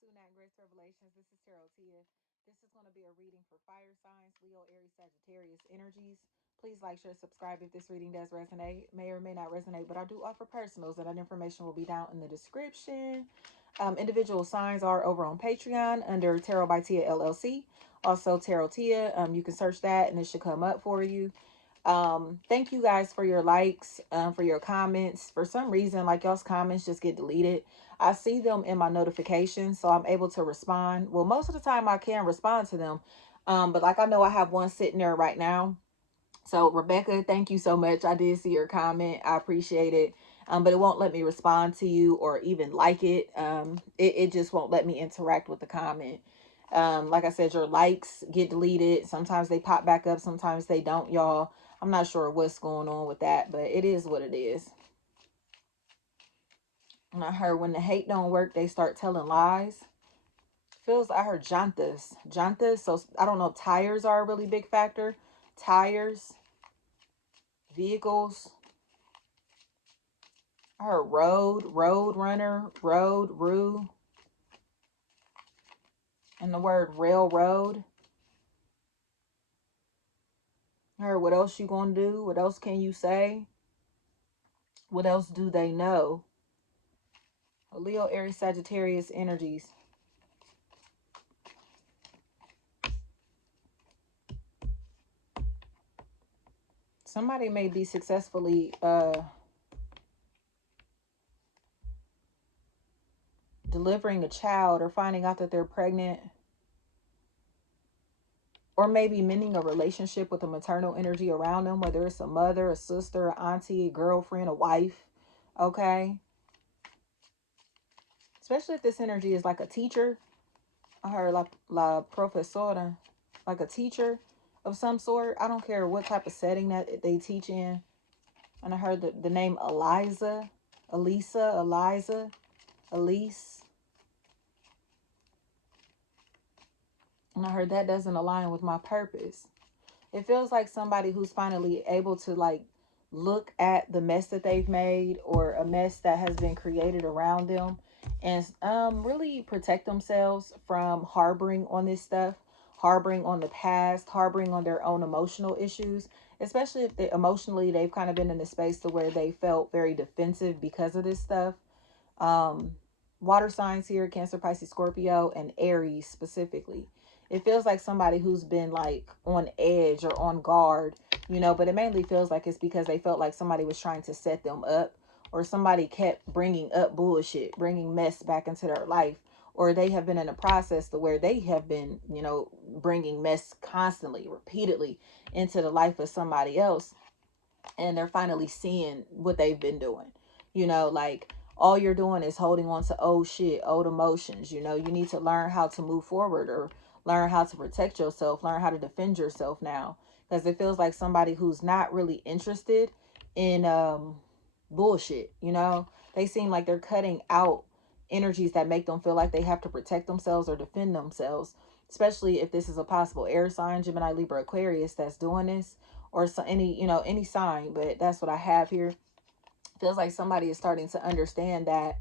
to Nat Grace Revelations. This is Tarot Tia. This is going to be a reading for fire signs, Leo, Aries, Sagittarius energies. Please like, share, subscribe if this reading does resonate. May or may not resonate, but I do offer personals, and that information will be down in the description. Individual signs are over on Patreon under Tarot by Tia LLC. Also, Tarot Tia. You can search that, and it should come up for you. Thank you guys for your likes, for your comments. For some reason, like, y'all's comments just get deleted. I see them in my notifications, so I'm able to respond. Well, most of the time I can respond to them. But like, I know I have one sitting there right now. So Rebecca, thank you so much. I did see your comment. I appreciate it. But it won't let me respond to you or even like it. It just won't let me interact with the comment. Like I said, your likes get deleted. Sometimes they pop back up. Sometimes they don't, y'all. I'm not sure what's going on with that, but it is what it is. And I heard when the hate don't work, they start telling lies. Feels, I heard jantas. Jantas, so I don't know if tires are a really big factor. Tires, vehicles. I heard road runner, road, rue, and the word railroad. I heard what else you gonna do? What else can you say? What else do they know? Leo, Aries, Sagittarius energies. Somebody may be successfully delivering a child or finding out that they're pregnant, or maybe mending a relationship with a maternal energy around them, whether it's a mother, a sister, an auntie, a girlfriend, a wife. Okay, especially if this energy is like a teacher. I heard la profesora, like a teacher of some sort. I don't care what type of setting that they teach in. And I heard the name Eliza, Elisa, Eliza, Elise. And I heard that doesn't align with my purpose. It feels like somebody who's finally able to, like, look at the mess that they've made, or a mess that has been created around them, and really protect themselves from harboring on this stuff, harboring on the past, harboring on their own emotional issues, especially if emotionally they've kind of been in a space to where they felt very defensive because of this stuff. Water signs here: Cancer, Pisces, Scorpio, and Aries specifically. It feels like somebody who's been, like, on edge or on guard, but it mainly feels like it's because they felt like somebody was trying to set them up, or somebody kept bringing up bullshit, bringing mess back into their life, or they have been in a process to where they have been, bringing mess constantly, repeatedly into the life of somebody else. And they're finally seeing what they've been doing. Like, all you're doing is holding on to old shit, old emotions. You need to learn how to move forward, or learn how to protect yourself, learn how to defend yourself now. Because it feels like somebody who's not really interested in bullshit. They seem like they're cutting out energies that make them feel like they have to protect themselves or defend themselves, especially if this is a possible air sign, Gemini, Libra, Aquarius, that's doing this, or so, any sign. But that's what I have here. Feels like somebody is starting to understand that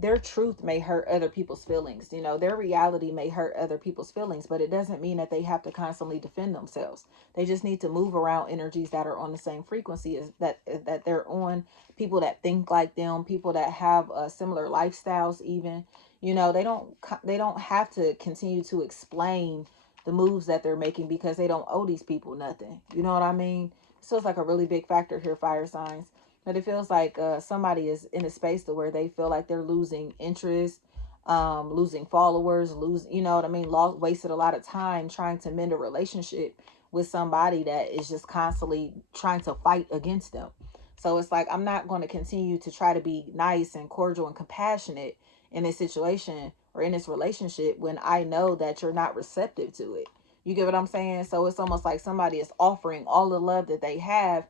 their truth may hurt other people's feelings. Their reality may hurt other people's feelings, but it doesn't mean that they have to constantly defend themselves. They just need to move around energies that are on the same frequency as that they're on. People that think like them, people that have similar lifestyles even. They don't have to continue to explain the moves that they're making, because they don't owe these people nothing. You know what I mean? So it's like a really big factor here, fire signs. But it feels like somebody is in a space to where they feel like they're losing interest, losing followers, you know what I mean? Wasted a lot of time trying to mend a relationship with somebody that is just constantly trying to fight against them. So it's like, I'm not going to continue to try to be nice and cordial and compassionate in this situation or in this relationship when I know that you're not receptive to it. You get what I'm saying? So it's almost like somebody is offering all the love that they have,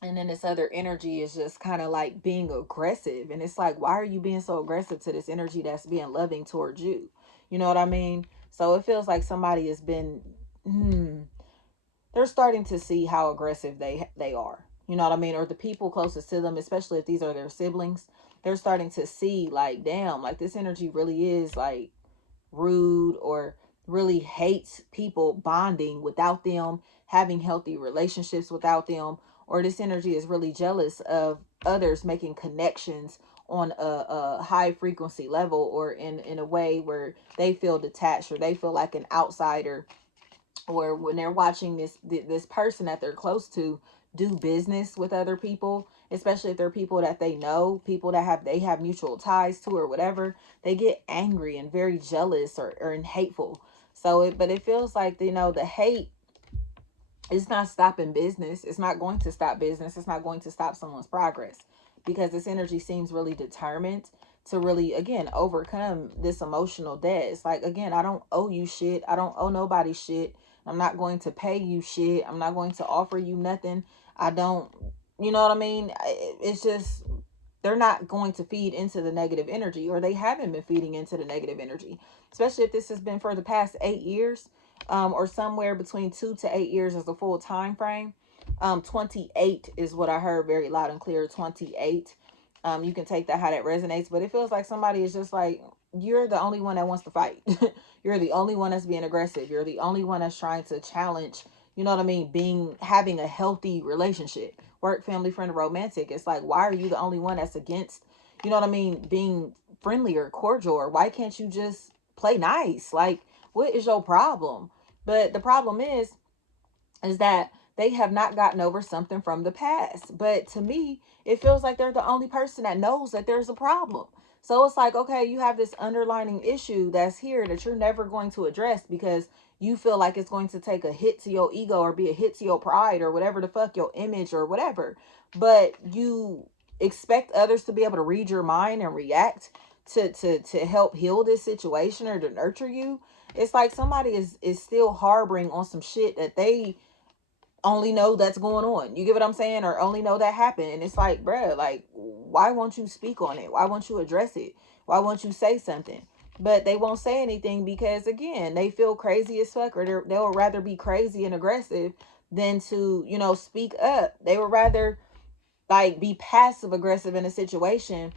and then this other energy is just kind of like being aggressive. And it's like, why are you being so aggressive to this energy that's being loving towards you? You know what I mean? So it feels like somebody has been, they're starting to see how aggressive they are. You know what I mean? Or the people closest to them, especially if these are their siblings. they're starting to see like, damn, like this energy really is like rude, or really hates people bonding without them, having healthy relationships without them, or this energy is really jealous of others making connections on a high frequency level, or in a way where they feel detached, or they feel like an outsider, or when they're watching this person that they're close to do business with other people, especially if they're people that they know, people that they have mutual ties to or whatever, they get angry and very jealous, or hateful. So but it feels like, the hate, it's not stopping business. It's not going to stop business. It's not going to stop someone's progress, because this energy seems really determined to really, again, overcome this emotional debt. It's like, again, I don't owe you shit. I don't owe nobody shit. I'm not going to pay you shit. I'm not going to offer you nothing. I don't, you know what I mean? It's just, they're not going to feed into the negative energy, or they haven't been feeding into the negative energy, especially if this has been for the past 8 years, or somewhere between 2 to 8 years as a full time frame. 28 is what I heard very loud and clear. 28. You can take that how that resonates, but it feels like somebody is just like, you're the only one that wants to fight. You're the only one that's being aggressive. You're the only one that's trying to challenge, you know what I mean, having a healthy relationship, work, family, friend, romantic. It's like, why are you the only one that's against, you know what I mean, being friendly or cordial? Or why can't you just play nice? Like, what is your problem? But the problem is that they have not gotten over something from the past. But to me, it feels like they're the only person that knows that there's a problem. So it's like, okay, you have this underlining issue that's here that you're never going to address, because you feel like it's going to take a hit to your ego, or be a hit to your pride, or whatever the fuck, your image, or whatever. But you expect others to be able to read your mind and react to help heal this situation, or to nurture you. It's like somebody is still harboring on some shit that they only know that's going on. You get what I'm saying? Or only know that happened. And it's like, bruh, like, why won't you speak on it? Why won't you address it? Why won't you say something? But they won't say anything because, again, they feel crazy as fuck, or they'll rather be crazy and aggressive than to, speak up. They would rather like be passive aggressive in a situation,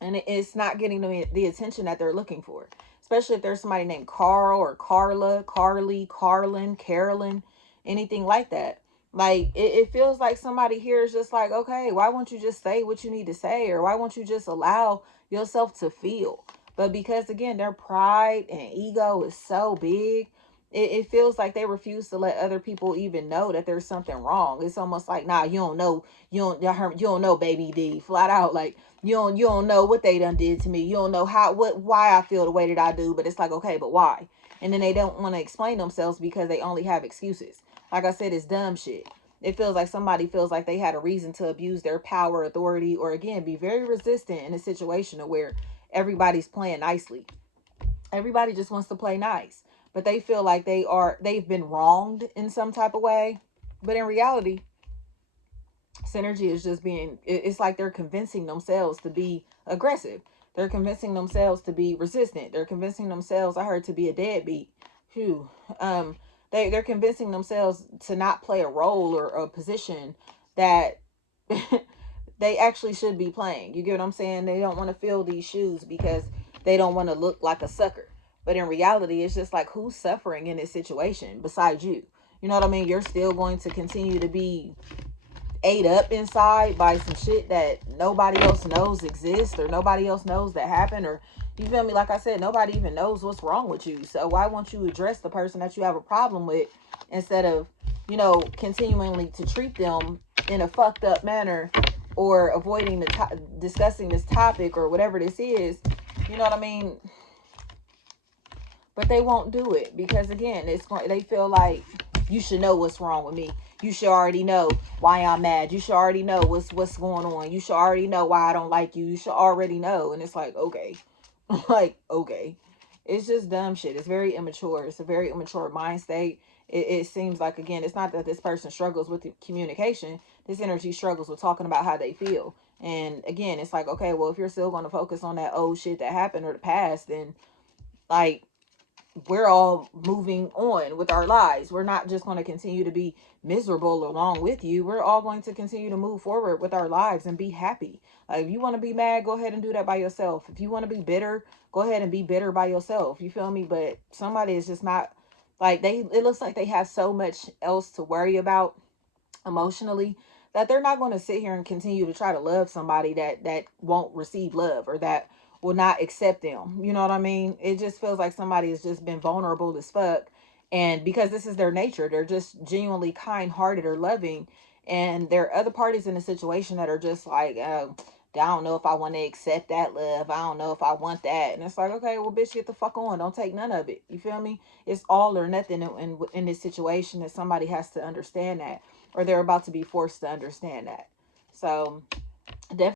and it's not getting them the attention that they're looking for. Especially if there's somebody named Carl, or Carla, Carly, Carlin, Carolyn, anything like that. Like, it feels like somebody here is just like, okay, why won't you just say what you need to say? Or why won't you just allow yourself to feel? But because, again, their pride and ego is so big, it feels like they refuse to let other people even know that there's something wrong. It's almost like, nah, you don't know, you don't know, baby D, flat out. Like, you don't know what they done did to me. You don't know why I feel the way that I do. But it's like, okay, but why? And then they don't want to explain themselves because they only have excuses. Like I said, it's dumb shit. It feels like somebody feels like they had a reason to abuse their power, authority, or, again, be very resistant in a situation where everybody's playing nicely. Everybody just wants to play nice, but they feel like they've been wronged in some type of way. But in reality, synergy is just it's like they're convincing themselves to be aggressive. They're convincing themselves to be resistant. They're convincing themselves, I heard, to be a deadbeat. Phew. They're convincing themselves to not play a role or a position that they actually should be playing. You get what I'm saying? They don't want to fill these shoes because they don't want to look like a sucker. But in reality, it's just like, who's suffering in this situation besides you? You know what I mean? You're still going to continue to be ate up inside by some shit that nobody else knows exists, or nobody else knows that happened, or, you feel me? Like I said, nobody even knows what's wrong with you. So why won't you address the person that you have a problem with, instead of, continually to treat them in a fucked up manner, or avoiding discussing this topic or whatever this is? You know what I mean? But they won't do it because, again, they feel like, you should know what's wrong with me. You should already know why I'm mad. You should already know what's going on. You should already know why I don't like you. You should already know. And it's like, okay. Like, okay. It's just dumb shit. It's very immature. It's a very immature mind state. It seems like, again, it's not that this person struggles with communication. This energy struggles with talking about how they feel. And, again, it's like, okay, well, if you're still going to focus on that old shit that happened or the past, then, like, we're all moving on with our lives. We're not just going to continue to be miserable along with you. We're all going to continue to move forward with our lives and be happy. Like, if you want to be mad, go ahead and do that by yourself. If you want to be bitter, go ahead and be bitter by yourself. You feel me? But somebody is just not, like, it looks like they have so much else to worry about emotionally, that they're not going to sit here and continue to try to love somebody that won't receive love, or that will not accept them. You know what I mean? It just feels like somebody has just been vulnerable as fuck, and because this is their nature, they're just genuinely kind-hearted or loving, and there are other parties in the situation that are just like, I don't know if I want to accept that love. I don't know if I want that. And it's like, okay, well, bitch, get the fuck on. Don't take none of it. You feel me? It's all or nothing in this situation, that somebody has to understand that, or they're about to be forced to understand that. So definitely